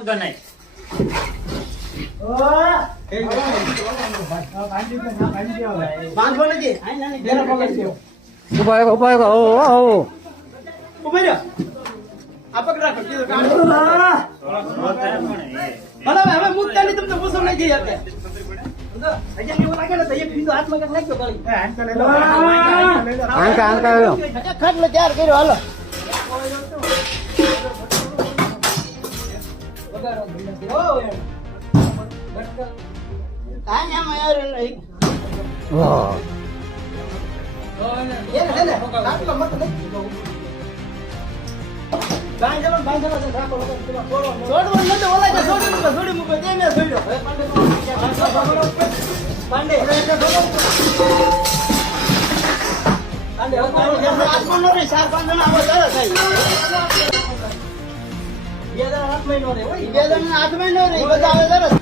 ઊંધો નાખ. બાંધવો નથી જરા પકડ દો. ઊભા ઊભા ઓ, ઓ. ઊભી રહો. આ પકડ રાખો. કીધું. ભલે હવે મુકતા નહીં તમને પૂછો નહીં થઈ આપણે. હજી પાંડે પાંડે, હવે એટલે છોડો. પાંડે, હવે પાંડે, આપણે હાથમાં ન રહે, ચાર પાંચ જણા આવો તરત થાય. બે મહિનો હોય. બે જણા હાથમાં ય ન રહે, બધા.